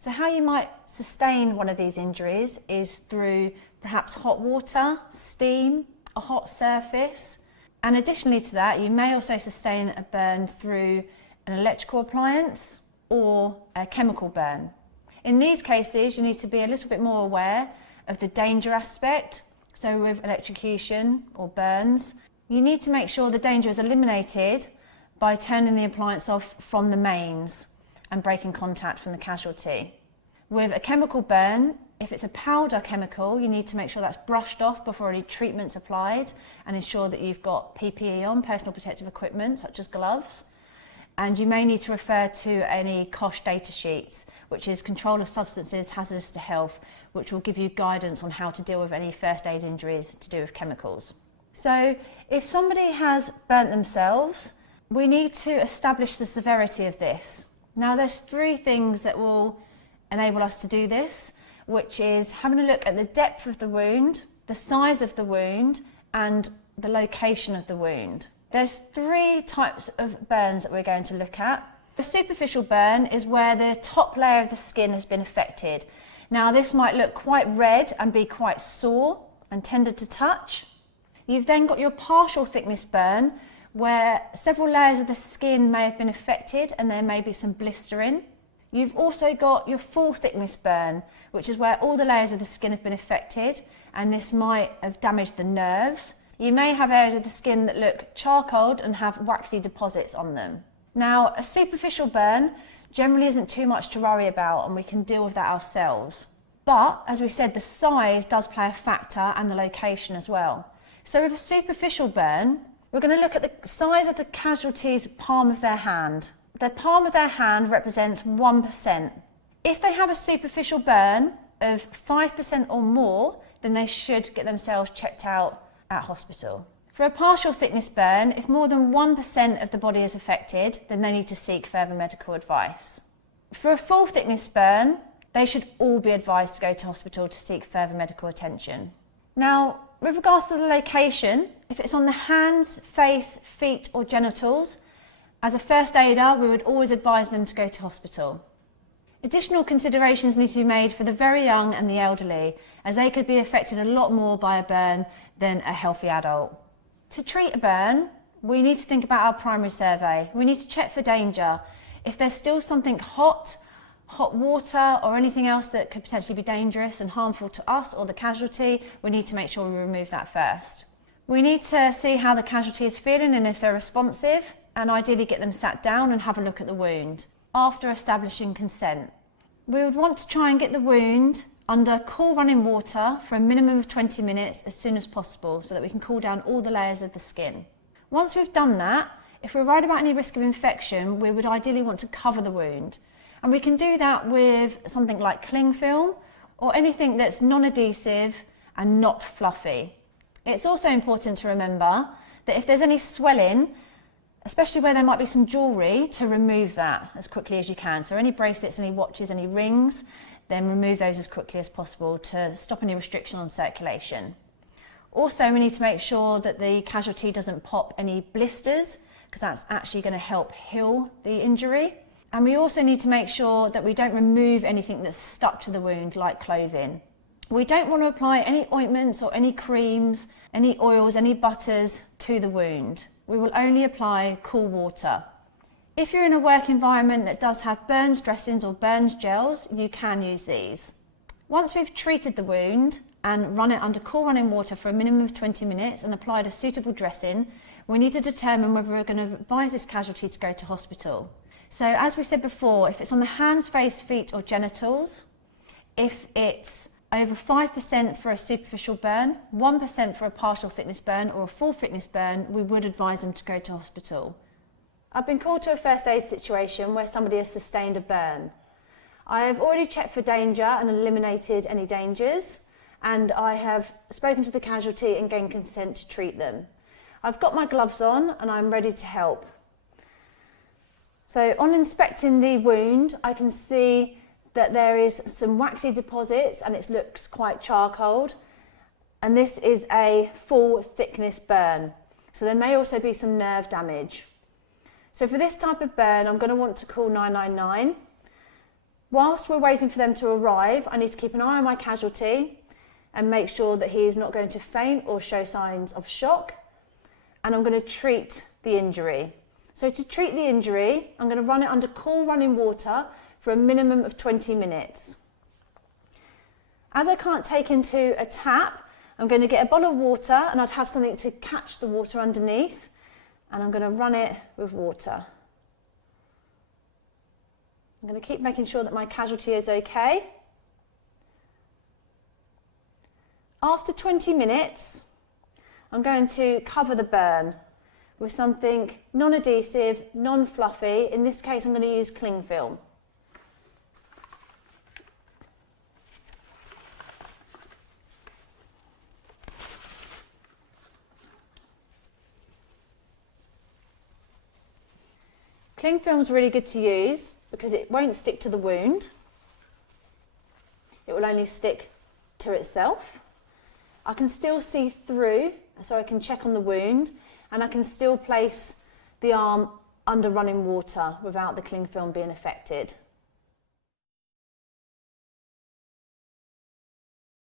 So how you might sustain one of these injuries is through perhaps hot water, steam, a hot surface. And additionally to that, you may also sustain a burn through an electrical appliance or a chemical burn. In these cases, you need to be a little bit more aware of the danger aspect. So with electrocution or burns, you need to make sure the danger is eliminated by turning the appliance off from the mains and breaking contact from the casualty. With a chemical burn, if it's a powder chemical, you need to make sure that's brushed off before any treatment's applied and ensure that you've got PPE on, personal protective equipment, such as gloves. And you may need to refer to any COSH data sheets, which is Control of Substances Hazardous to Health, which will give you guidance on how to deal with any first aid injuries to do with chemicals. So if somebody has burnt themselves, we need to establish the severity of this. Now there's 3 things that will enable us to do this, which is having a look at the depth of the wound, the size of the wound, and the location of the wound. There's 3 types of burns that we're going to look at. A superficial burn is where the top layer of the skin has been affected. Now this might look quite red and be quite sore and tender to touch. You've then got your partial thickness burn, where several layers of the skin may have been affected and there may be some blistering. You've also got your full thickness burn, which is where all the layers of the skin have been affected and this might have damaged the nerves. You may have areas of the skin that look charcoaled and have waxy deposits on them. Now, a superficial burn generally isn't too much to worry about and we can deal with that ourselves. But, as we said, the size does play a factor and the location as well. So with a superficial burn, we're going to look at the size of the casualty's palm of their hand. The palm of their hand represents 1%. If they have a superficial burn of 5% or more, then they should get themselves checked out at hospital. For a partial thickness burn, if more than 1% of the body is affected, then they need to seek further medical advice. For a full thickness burn, they should all be advised to go to hospital to seek further medical attention. Now, with regards to the location, if it's on the hands, face, feet or genitals, as a first aider, we would always advise them to go to hospital. Additional considerations need to be made for the very young and the elderly, as they could be affected a lot more by a burn than a healthy adult. To treat a burn, we need to think about our primary survey. We need to check for danger. If there's still something hot water or anything else that could potentially be dangerous and harmful to us or the casualty, we need to make sure we remove that first. We need to see how the casualty is feeling and if they're responsive, and ideally get them sat down and have a look at the wound after establishing consent. We would want to try and get the wound under cool running water for a minimum of 20 minutes as soon as possible so that we can cool down all the layers of the skin. Once we've done that, if we're worried about any risk of infection, we would ideally want to cover the wound. And we can do that with something like cling film or anything that's non-adhesive and not fluffy. It's also important to remember that if there's any swelling, especially where there might be some jewellery, to remove that as quickly as you can. So any bracelets, any watches, any rings, then remove those as quickly as possible to stop any restriction on circulation. Also, we need to make sure that the casualty doesn't pop any blisters, because that's actually going to help heal the injury. And we also need to make sure that we don't remove anything that's stuck to the wound, like clothing. We don't want to apply any ointments or any creams, any oils, any butters to the wound. We will only apply cool water. If you're in a work environment that does have burns dressings or burns gels, you can use these. Once we've treated the wound and run it under cool running water for a minimum of 20 minutes and applied a suitable dressing, we need to determine whether we're going to advise this casualty to go to hospital. So as we said before, if it's on the hands, face, feet or genitals, if it's over 5% for a superficial burn, 1% for a partial thickness burn or a full thickness burn, we would advise them to go to hospital. I've been called to a first aid situation where somebody has sustained a burn. I have already checked for danger and eliminated any dangers, and I have spoken to the casualty and gained consent to treat them. I've got my gloves on and I'm ready to help. So on inspecting the wound, I can see that there is some waxy deposits and it looks quite charcoaled, and this is a full thickness burn. So there may also be some nerve damage. So for this type of burn, I'm going to want to call 999. Whilst we're waiting for them to arrive, I need to keep an eye on my casualty and make sure that he is not going to faint or show signs of shock. And I'm going to treat the injury. So to treat the injury, I'm going to run it under cool running water for a minimum of 20 minutes. As I can't take into a tap, I'm going to get a bottle of water and I'd have something to catch the water underneath, and I'm going to run it with water. I'm going to keep making sure that my casualty is okay. After 20 minutes, I'm going to cover the burn with something non-adhesive, non-fluffy. In this case, I'm going to use cling film. Cling film is really good to use because it won't stick to the wound. It will only stick to itself. I can still see through, so I can check on the wound, and I can still place the arm under running water without the cling film being affected.